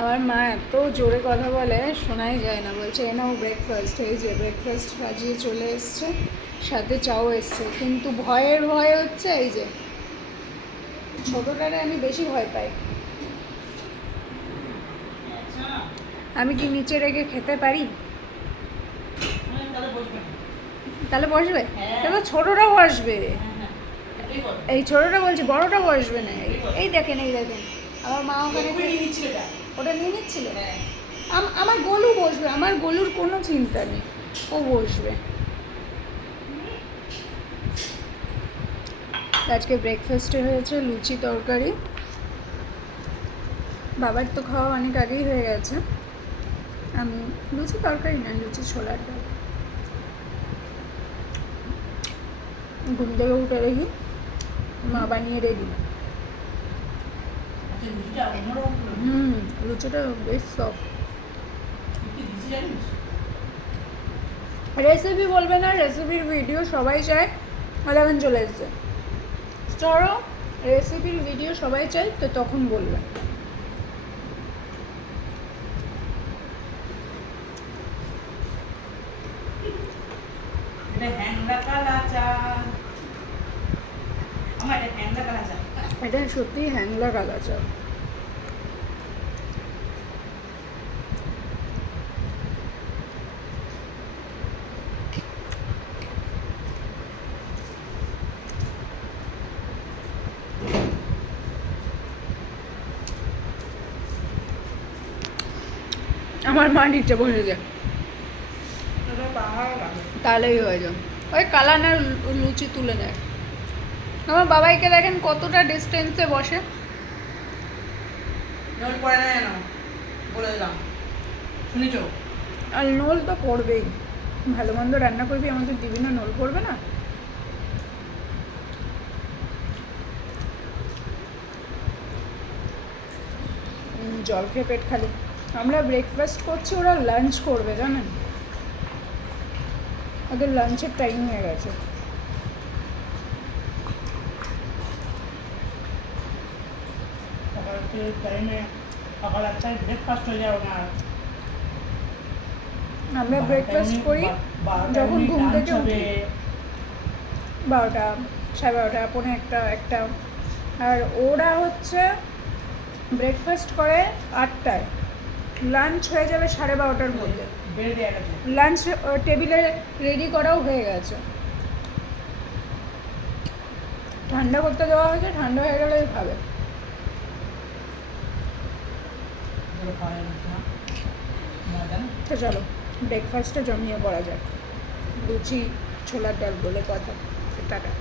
আমার মা এত জোরে কথা বলে শোনাই যায় না, বলছে এ নাও ব্রেকফাস্ট। এই যে ব্রেকফাস্ট সাজিয়ে চলে এসছে, সাথে চাও এসছে, কিন্তু ভয়ের ভয় হচ্ছে এই যে ছোটোটারে আমি বেশি ভয় পাই। আমি কি নিচে রেখে খেতে পারি? তাহলে বসবে, তাহলে ছোটোটা বসবে। এই ছোটোটা বলছি, বড়টা বসবে না। এই দেখেন, এই দেখেন আমার মা ওখানে ওটা নিয়ে নিচ্ছিল। আমার গোলু বসবে, আমার গোলুর কোনো চিন্তা নেই, ও বসবে। আজকে ব্রেকফাস্টে হয়েছে লুচি তরকারি। বাবার তো খাওয়া অনেক আগেই হয়ে গেছে। আমি লুচি তরকারি না, লুচি ছোলার ডাল। ঘুম থেকে উঠে দেখি মা বানিয়ে রেডি। লুচিটা বেশ সফট। রেসিপি বলবে না, রেসিপির ভিডিও সবাই চায়। 11 চলে এসছে, চলো রেসিপির ভিডিও সবাই চাই তো তখন বলবে। এটা সত্যি হ্যাংলা কালা চা। আমার মা নিচে বসে যায়, তাহলেই হয়ে যায়। ওই কালানার লুচি তুলে নেয়। আমার বাবাইকে দেখেন কতটা ডিস্টেন্সে বসে। আর নোল তো পড়বেই, ভালো মন্দ রান্না করবি, আমাদের দিবি না, নোল পড়বে না? জল খেয়ে পেট খালি। আমরা ব্রেকফাস্ট করছি, ওরা লাঞ্চ করবে জানেন, ওদের লাঞ্চের টাইম হয়ে গেছে। আমরা ব্রেকফাস্ট করি যখন ঘুম থেকে উঠি 12টা, 12:30, পৌনে একটা। আর ওরা হচ্ছে ব্রেকফাস্ট করে 8টায়, লাঞ্চ হয়ে যাবে 12:30টার মধ্যে। লাঞ্চ টেবিলে রেডি করাও হয়ে গেছে, ঠান্ডা করতে দেওয়া হয়েছে, ঠান্ডা হয়ে গেলেই খাবে। তো চলো ব্রেকফাস্টটা জমিয়ে পড়া যাক। লুচি ছোলার ডাল বলে কথা। টাটা।